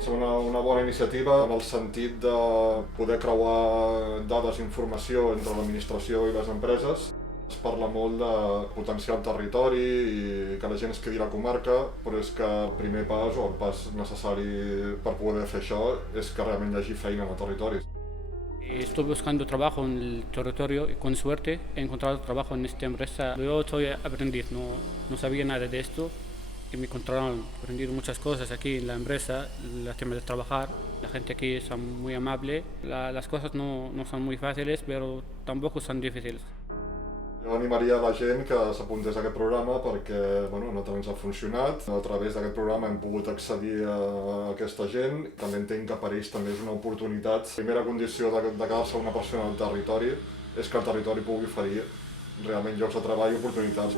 És una bona iniciativa en el sentit de poder creuar dades i informació entre l'administració i les empreses. Es parla molt de potenciar el territori i que la gent es quedi a la comarca, però és que el primer pas o el pas necessari per poder fer això és que realment hi hagi feina en el territori. Estoy buscando trabajo en el territorio y con suerte he encontrado trabajo en esta empresa. Yo soy aprendiz, no sabía nada de esto y me encontraron aprendido muchas cosas aquí en la empresa, el tema de trabajar. La gente aquí es muy amable, las cosas no son muy fáciles, pero tampoco son difíciles. Jo animaria la gent que s'apuntés a aquest programa perquè no ens ha funcionat. A través d'aquest programa hem pogut accedir a aquesta gent. També entenc que per ells també és una oportunitat. La primera condició de quedar-se una persona al territori és que el territori pugui oferir realment llocs de treball i oportunitats.